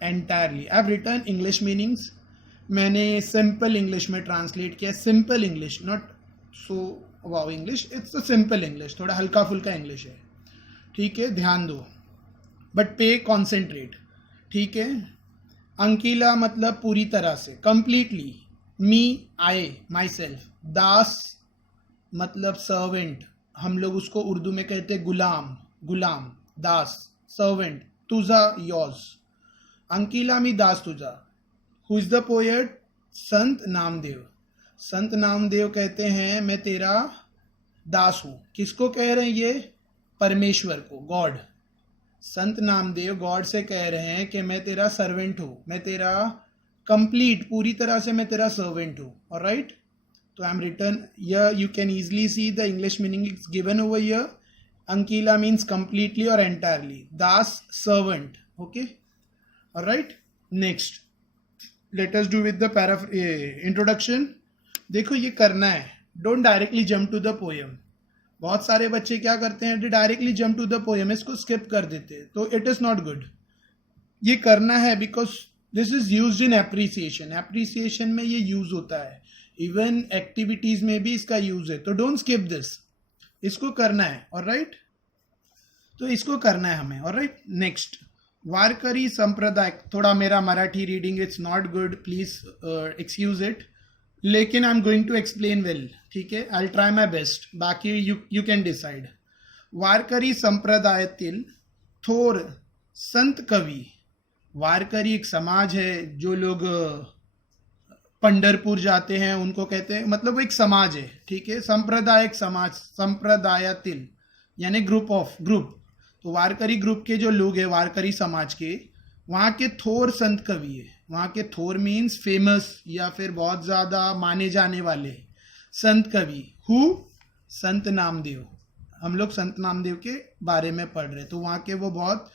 Entirely. I have written English meanings, मैंने simple English में translate किया, simple English, not so wow English, it's a simple English, थोड़ा हल्का फुल्का English है, ठीक है, ध्यान दो, बट पे कॉन्सेंट्रेट, ठीक है। अंकीला मतलब पूरी तरह से, completely, me I my self, दास मतलब सर्वेंट, हम लोग उसको उर्दू में कहते हैं गुलाम, गुलाम दास, सर्वेंट, तुझा योर्स, अंकीला मी दास तुझा। Who is the poet? संत नामदेव। संत नामदेव कहते हैं मैं तेरा दास हूं। किसको कह रहे हैं ये? परमेश्वर को, गॉड। संत नामदेव गॉड से कह रहे हैं कि मैं तेरा सर्वेंट हूं, मैं तेरा कंप्लीट, पूरी तरह से मैं तेरा सर्वेंट हूं। ऑलराइट, तो I am return here, you can easily see the English meaning is given over here. अंकीला मीन्स कंप्लीटली और एंटायरली, दास servant, okay. Alright, next let us do with the introduction. देखो ये करना है, don't directly jump to the poem. बहुत सारे बच्चे क्या करते हैं, directly jump to the poem, इसको स्किप कर देते हैं, तो इट इज नॉट गुड। ये करना है because this is used in appreciation, appreciation में ये यूज होता है, इवन एक्टिविटीज में भी इसका यूज है, तो डोंट स्किप दिस, इसको करना है। ऑलराइट, तो इसको करना है हमें। ऑलराइट, नेक्स्ट वारकरी संप्रदाय। थोड़ा मेरा Marathi reading it's not good, please excuse it, लेकिन I am going to explain well, ठीक है, I will try my best, बाकी यू कैन डिसाइड। वारकरी संप्रदायातील थोर संत कवी, वारकरी एक समाज है, जो लोग पंढरपुर जाते हैं उनको कहते हैं, मतलब वो एक समाज है, ठीक है। संप्रदाय एक समाज, संप्रदायातील यानी ग्रुप ऑफ, ग्रुप, तो वारकरी ग्रुप के जो लोग हैं, वारकरी समाज के, वहाँ के थोर संत कवि है। वहाँ के थोर मीन्स फेमस या फिर बहुत ज़्यादा माने जाने वाले संत कवि। हु? संत नामदेव। हम लोग संत नामदेव के बारे में पढ़ रहे, तो वहाँ के वो बहुत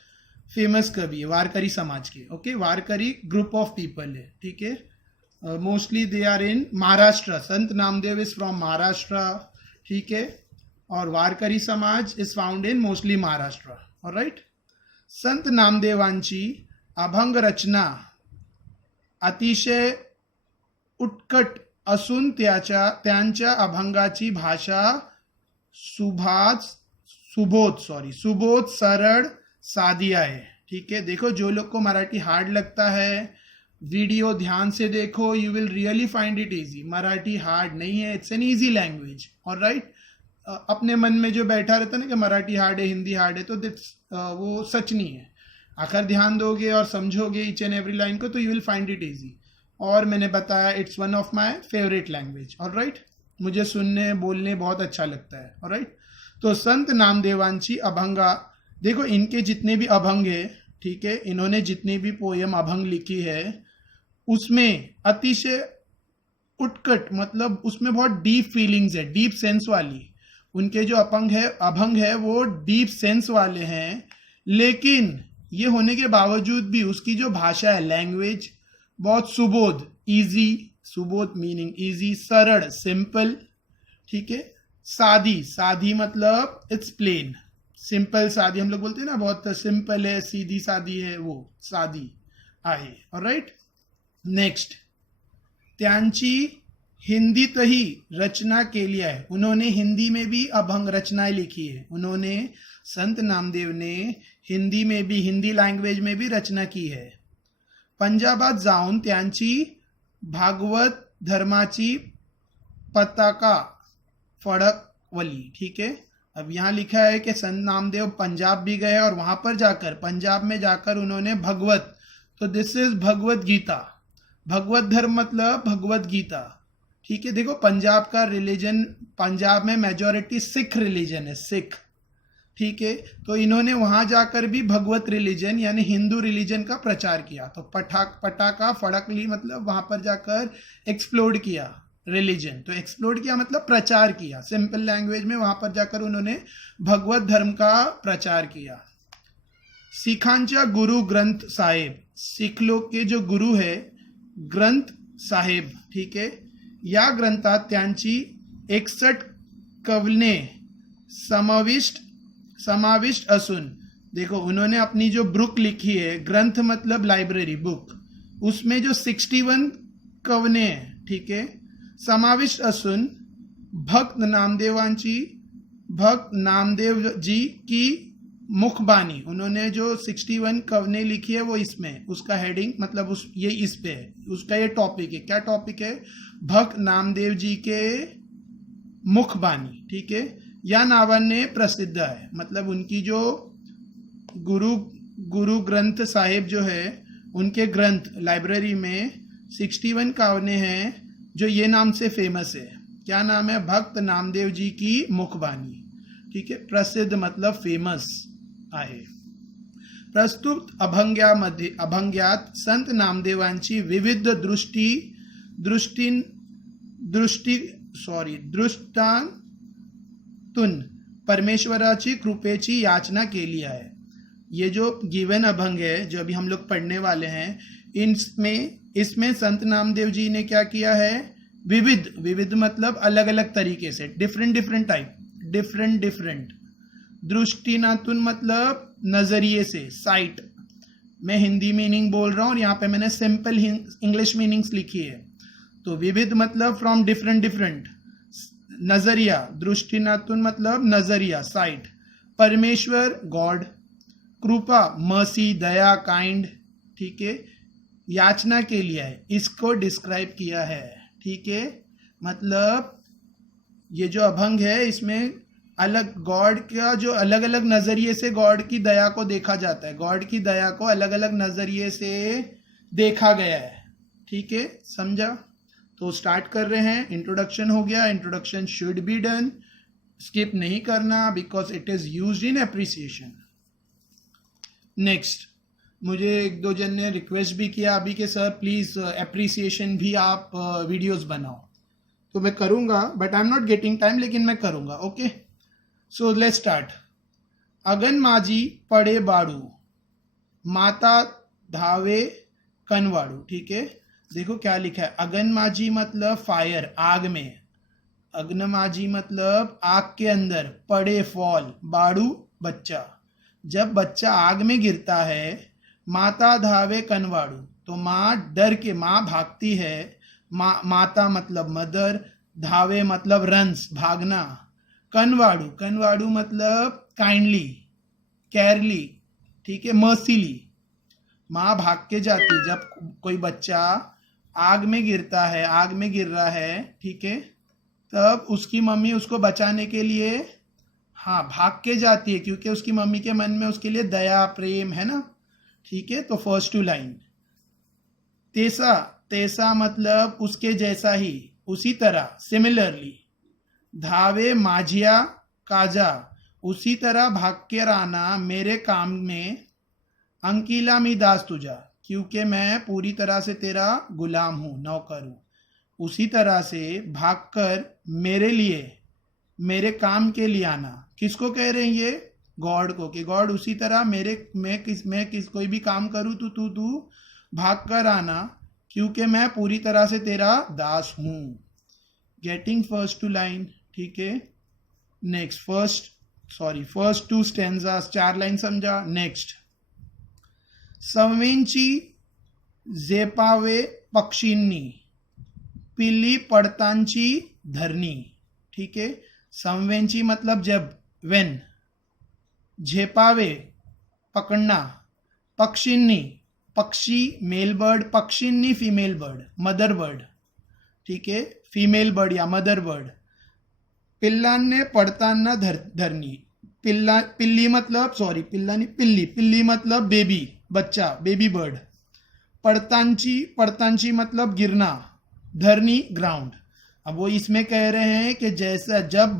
फेमस कवि है, वारकरी समाज के, okay. Warkari group of people है, ठीक है। Mostly they are in Maharashtra, Sant Namdev is from Maharashtra, ठीक है, और वारकरी समाज is found in mostly Maharashtra. Alright, संत नामदेवांची अभंग रचना अतिशय उत्कट असून त्यांच्या अभंगाची भाषा सुबोध सरळ साधी आहे, ठीक है। देखो, जो लोग को मराठी हार्ड लगता है, वीडियो ध्यान से देखो, you will really find it easy. Marathi hard नहीं है, it's an easy language. Alright, अपने मन में जो बैठा रहता है ना कि मराठी हार्ड है, हिंदी हार्ड है, तो वो सच नहीं है। आखिर ध्यान दोगे और समझोगे ईच एंड एवरी लाइन को, तो you will find it easy. और मैंने बताया it's one of my favourite language. Alright, मुझे सुनने बोलने बहुत अच्छा लगता है। ऑलराइट, तो संत नामदेवांची अभंगा, देखो इनके जितने भी अभंग है, ठीक है, इन्होंने जितनी भी पोयम अभंग लिखी है, उसमें अतिशय उत्कट मतलब उसमें बहुत डीप फीलिंग्स है, डीप सेंस वाली। उनके जो अभंग है वो डीप सेंस वाले हैं, लेकिन ये होने के बावजूद भी उसकी जो भाषा है, लैंग्वेज, बहुत Subodh, easy, Subodh meaning easy, सरल सिंपल, ठीक है, सादी, सादी मतलब इट्स प्लेन, सिंपल सादी, हम लोग बोलते हैं ना बहुत सिंपल है, सीधी सादी है, वो सादी आहे। ऑलराइट, नेक्स्ट, त्यांची हिंदीतही रचना केली आहे, उन्होंने हिंदी में भी अभंग रचनाएं लिखी है। उन्होंने, संत नामदेव ने हिंदी में भी, हिंदी लैंग्वेज में भी रचना की है। पंजाबात जाऊन त्यांची भागवत धर्माची पताका फडकवली, ठीक है। अब यहाँ लिखा है कि संत नामदेव पंजाब भी गए और वहां पर जाकर, पंजाब में जाकर उन्होंने भगवत, तो दिस इज भगवत गीता, भगवत धर्म मतलब भगवत गीता, ठीक है। देखो, पंजाब का रिलीजन, पंजाब में मेजॉरिटी सिख रिलीजन है, सिख, ठीक है, तो इन्होंने वहां जाकर भी भगवत रिलीजन यानी हिंदू रिलीजन का प्रचार किया। तो पटाका फड़कली मतलब वहां पर जाकर एक्सप्लोर किया रिलीजन, तो एक्सप्लोर किया मतलब प्रचार किया, सिंपल लैंग्वेज में वहां पर जाकर उन्होंने भगवत धर्म का प्रचार किया। सिखांच्या गुरु ग्रंथ साहेब, सिख लोग के जो गुरु है ग्रंथ साहेब, ठीक है, या ग्रंथात त्यांची 61 कवने समाविष्ट असून देखो उन्होंने अपनी जो बुक लिखी है, ग्रंथ मतलब लाइब्रेरी बुक, उसमें जो 61 कवने हैं, ठीक है, समाविष्ट असून भक्त नामदेव जी की मुखबानी, उन्होंने जो 61 कवने लिखी है वो इसमें, उसका हेडिंग मतलब ये इस पे है, उसका ये टॉपिक है। क्या टॉपिक है? भक्त नामदेव जी के मुखबानी, ठीक है, या नावाने प्रसिद्ध है, मतलब उनकी जो गुरु ग्रंथ साहिब जो है, उनके ग्रंथ लाइब्रेरी में 61 कवने हैं जो ये नाम से फेमस है। क्या नाम है? भक्त नामदेव जी की मुखबानी, ठीक है, प्रसिद्ध मतलब फेमस आहे। प्रस्तुत अभंग्यामध्ये अभंग्यात संत नामदेवांची विविध दृष्टांतून परमेश्वराची कृपेची याचना केली आहे। ये जो गिवन अभंग है जो अभी हम लोग पढ़ने वाले हैं, इसमें संत नामदेव जी ने क्या किया है? विविध मतलब अलग अलग तरीके से, डिफरेंट टाइप, डिफरेंट दृष्टिनातुन मतलब नजरिए से, साइट। मैं हिंदी मीनिंग बोल रहा हूँ और यहाँ पे मैंने सिंपल इंग्लिश मीनिंग्स लिखी है। तो विविध मतलब फ्रॉम डिफरेंट, नजरिया, दृष्टिनातुन मतलब नजरिया, साइट। परमेश्वर गॉड, कृपा मर्सी, दया काइंड, ठीक है, याचना के लिए है, इसको डिस्क्राइब किया है, ठीक है। मतलब ये जो अभंग है इसमें अलग गॉड का जो अलग अलग नजरिए से गॉड की दया को देखा जाता है, गॉड की दया को अलग अलग नजरिए से देखा गया है, ठीक है, समझा? तो स्टार्ट कर रहे हैं। इंट्रोडक्शन हो गया, introduction should be done, skip नहीं करना because it is used in appreciation. Next, मुझे एक दो जन ने रिक्वेस्ट भी किया अभी के सर प्लीज एप्रिसिएशन भी आप वीडियोस बनाओ, तो मैं करूंगा, but I am not getting time, लेकिन मैं करूंगा। Okay, so let's start. अगन माझी पड़े बाड़ू, माता धावे कनवाड़ू, ठीक है। देखो क्या लिखा है, अगन माझी मतलब फायर, आग में, अग्न माझी मतलब आग के अंदर, पड़े फॉल, बाड़ू बच्चा, जब बच्चा आग में गिरता है, माता धावे कनवाड़ू, तो माँ डर के, माँ भागती है, माता मतलब मदर, धावे मतलब रन्स, भागना, कनवाड़ू मतलब काइंडली, केयरली, ठीक है, मर्सीली, माँ भाग के जाती है। जब कोई बच्चा आग में गिरता है, आग में गिर रहा है, ठीक है, तब उसकी मम्मी उसको बचाने के लिए भाग के जाती है, क्योंकि उसकी मम्मी के मन में उसके लिए दया प्रेम है ना, ठीक है। तो फर्स्ट टू लाइन, तेसा मतलब उसके जैसा ही, उसी तरह, सिमिलरली, धावे माझिया काजा, उसी तरह भाग के रहना मेरे काम में, अंकिला मी दास तुझा, क्योंकि मैं पूरी तरह से तेरा गुलाम हूँ, नौकर हूँ, उसी तरह से भागकर मेरे लिए, मेरे काम के लिए आना। किसको कह रहे हैं ये? गॉड को, कि गॉड उसी तरह मैं कोई भी काम करूँ तो तू भाग कर आना, क्योंकि मैं पूरी तरह से तेरा दास हूँ। गेटिंग फर्स्ट टू लाइन, ठीक है। Next, first two stanzas, 4 line समझा। नेक्स्ट, संवेंची जेपावे पक्षींनी, पिल्ली पडतांची धरणी, ठीक है। संवेंची मतलब जब, वेन, झेपावे पकड़ना, पक्षींनी पक्षी मेल बर्ड, पक्षींनी फीमेल बर्ड, मदर बर्ड, ठीक है, फीमेल बर्ड या मदर बर्ड। पिल्लांने पडताना धरणी, पिल्ली मतलब पिल्ली मतलब बेबी, बच्चा, बेबी बर्ड। पडतांची मतलब गिरना, धरणी ग्राउंड। अब वो इसमें कह रहे हैं कि जैसा जब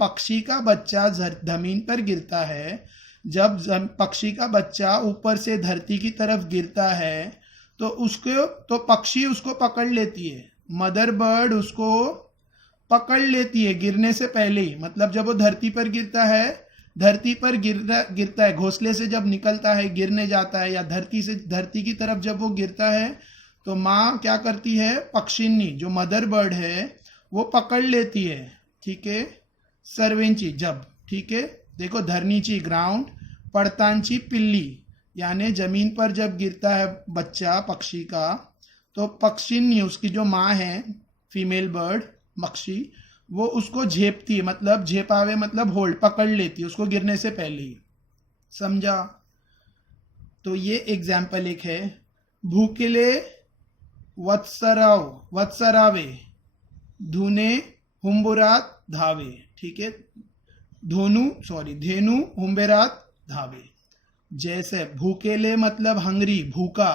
पक्षी का बच्चा जमीन पर गिरता है, जब पक्षी का बच्चा ऊपर से धरती की तरफ गिरता है, तो पक्षी उसको पकड़ लेती है, मदर बर्ड उसको पकड़ लेती है गिरने से पहले ही। मतलब जब वो धरती पर गिरता है, घोंसले से जब निकलता है, गिरने जाता है, या धरती की तरफ जब वो गिरता है, तो माँ क्या करती है? पक्षिनी, जो मदर बर्ड है, वो पकड़ लेती है, ठीक है। सर्वेंची जब, ठीक है। देखो, धरनीची ग्राउंड, पड़तांची पिल्ली, यानी जमीन पर जब गिरता है बच्चा पक्षी का तो पक्षिनी, उसकी जो माँ है फीमेल बर्ड पक्षी, वो उसको झेपती है, मतलब झेपावे मतलब होल्ड, पकड़ लेती है उसको गिरने से पहले ही। समझा? तो ये एग्जाम्पल एक है। भूकेले वत्सरावे, धुने हुंबुरात धावे। ठीक है, धेनु हुंबेरात धावे। जैसे भूकेले मतलब हंगरी, भूखा,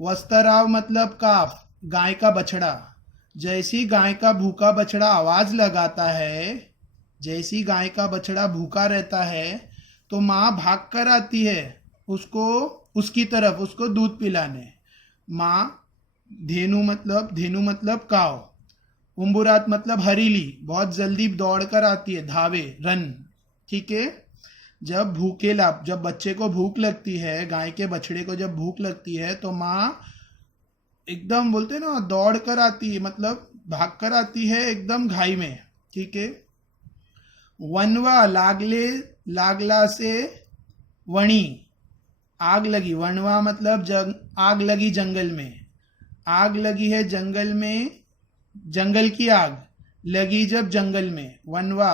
वस्तराव मतलब काफ, गाय का बछड़ा। जैसी गाय का भूखा बछड़ा आवाज लगाता है, जैसी गाय का बछड़ा भूखा रहता है तो माँ भाग कर आती है उसको, उसकी तरफ, उसको दूध पिलाने। माँ, धेनु मतलब काव, उम्बुरात मतलब हरीली, बहुत जल्दी दौड़ कर आती है, धावे, रन। ठीक है, जब बच्चे को भूख लगती है, गाय के बछड़े को जब भूख लगती है तो माँ एकदम, बोलते हैं ना, दौड़ कर आती है, मतलब भाग कर आती है एकदम घाई में। ठीक है, वनवा लागला से वणी, आग लगी, वनवा मतलब आग लगी जंगल में, आग लगी है जंगल में, जंगल की आग लगी जब जंगल में, वनवा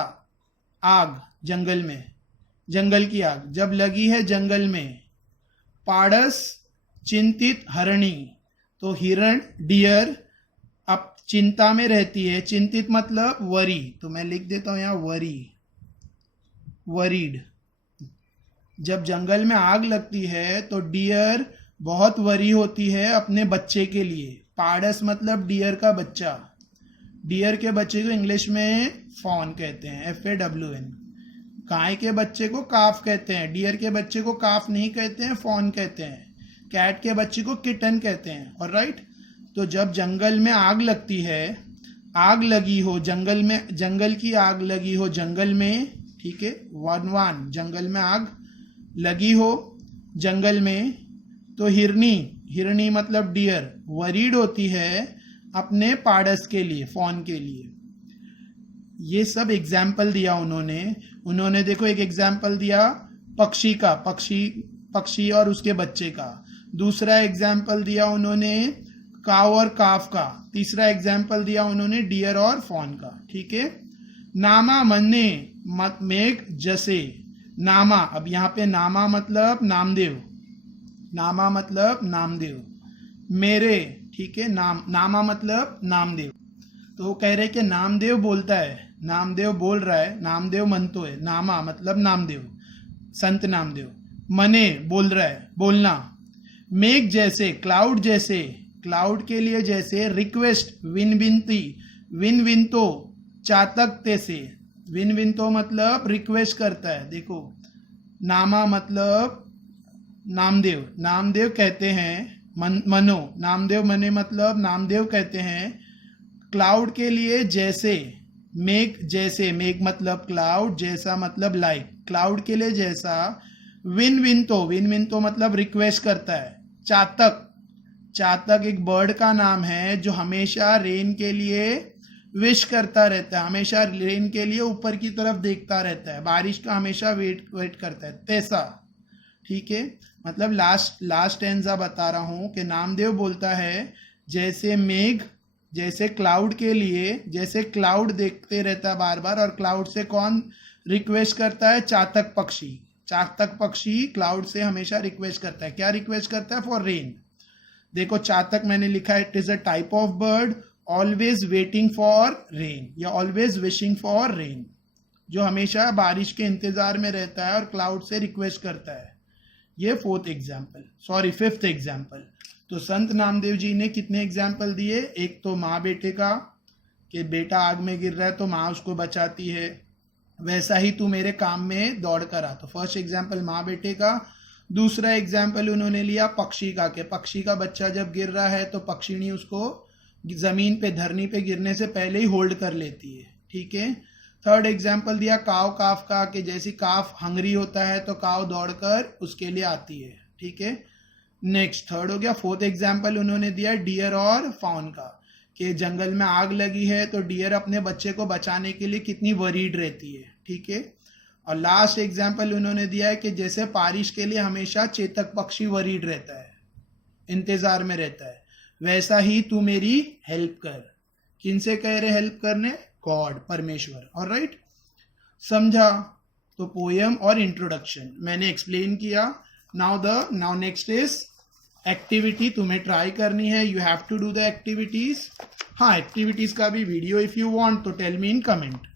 आग जंगल में, जंगल की आग जब लगी है जंगल में। पाड़स चिंतित हरणी, तो हिरण, डियर अब चिंता में रहती है, चिंतित मतलब वरी, तो मैं लिख देता हूं यहां वरीड। जब जंगल में आग लगती है तो डियर बहुत वरी होती है अपने बच्चे के लिए। पाड़स मतलब डियर का बच्चा, डियर के बच्चे को इंग्लिश में फॉन कहते हैं, FAWN। गाय के बच्चे को काफ कहते हैं, डियर के बच्चे को काफ नहीं कहते हैं, फॉन कहते हैं। कैट के बच्चे को किटन कहते हैं। और राइट, तो जब जंगल में आग लगती है, आग लगी हो जंगल में, जंगल की आग लगी हो जंगल में, ठीक है, वनवान जंगल में आग लगी हो जंगल में, तो हिरनी मतलब डियर वरीड होती है अपने पाड़स के लिए, फॉन के लिए। ये सब एग्जाम्पल दिया उन्होंने देखो, एक एग्जाम्पल दिया पक्षी का, पक्षी और उसके बच्चे का। दूसरा एग्जाम्पल दिया उन्होंने काव और काफ का। तीसरा एग्जाम्पल दिया उन्होंने डियर और फॉन का। ठीक है, नामा मन्ने मेघ जसे, नामा, अब यहाँ पे नामा मतलब नामदेव, नामा मतलब नामदेव, मेरे, ठीक है, नामा मतलब नामदेव। तो वो कह रहे कि नामदेव बोलता है, नामदेव बोल रहा है, नामदेव मनतो है, नामा मतलब नामदेव, संत नामदेव, मने बोल रहा है, बोलना, मेघ जैसे, क्लाउड जैसे, क्लाउड के लिए जैसे, रिक्वेस्ट विनविंतो चातकते से, विनविंतो मतलब रिक्वेस्ट करता है। देखो, नामा मतलब नामदेव, नामदेव कहते हैं, मनो, नामदेव मने मतलब नामदेव कहते हैं, क्लाउड के लिए जैसे, मेघ जैसे, मेघ मतलब क्लाउड, जैसा मतलब लाइक, क्लाउड के लिए जैसा, विनविंतो मतलब रिक्वेस्ट करता है। चातक एक बर्ड का नाम है जो हमेशा रेन के लिए विश करता रहता है, हमेशा रेन के लिए ऊपर की तरफ देखता रहता है, बारिश का हमेशा वेट करता है, तैसा। ठीक है, मतलब लास्ट टेंजा बता रहा हूं कि नामदेव बोलता है जैसे मेघ, जैसे क्लाउड के लिए, जैसे क्लाउड देखते रहता है बार बार, और क्लाउड से कौन रिक्वेस्ट करता है? चातक पक्षी। चातक पक्षी क्लाउड से हमेशा रिक्वेस्ट करता है। क्या रिक्वेस्ट करता है? For rain. देखो, चातक मैंने लिखा है, it is a type of bird always waiting for rain या ऑलवेज विशिंग फॉर रेन, जो हमेशा बारिश के इंतजार में रहता है और क्लाउड से रिक्वेस्ट करता है। ये फिफ्थ एग्जाम्पल। तो संत नामदेव जी ने कितने एग्जाम्पल दिए? एक तो माँ बेटे का, कि बेटा आग में गिर रहा है तो माँ उसको बचाती है, वैसा ही तू मेरे काम में दौड़ कर आ। तो फर्स्ट एग्जाम्पल माँ बेटे का। दूसरा एग्जाम्पल उन्होंने लिया पक्षी का, कि पक्षी का बच्चा जब गिर रहा है तो पक्षिणी उसको जमीन पे, धरनी पे गिरने से पहले ही होल्ड कर लेती है। ठीक है। थर्ड एग्जाम्पल दिया काव काफ का, कि जैसी काफ हंगरी होता है तो काव दौड़कर उसके लिए आती है। ठीक है, नेक्स्ट थर्ड हो गया। फोर्थ एग्जाम्पल उन्होंने दिया डियर और फाउन का, कि जंगल में आग लगी है तो डियर अपने बच्चे को बचाने के लिए कितनी वरीड रहती है। ठीक है। और लास्ट एग्जाम्पल उन्होंने दिया है कि जैसे बारिश के लिए हमेशा चेतक पक्षी वरीड रहता है, इंतजार में रहता है, वैसा ही तू मेरी हेल्प कर। किन से कह रहे हेल्प करने? गॉड, परमेश्वर। ऑलराइट, समझा? तो पोयम और इंट्रोडक्शन मैंने एक्सप्लेन किया। नाउ नेक्स्ट इज एक्टिविटी, तुम्हें ट्राई करनी है। You have to do the activities. हाँ, एक्टिविटीज का भी वीडियो इफ यू वांट तो टेल मी इन कमेंट।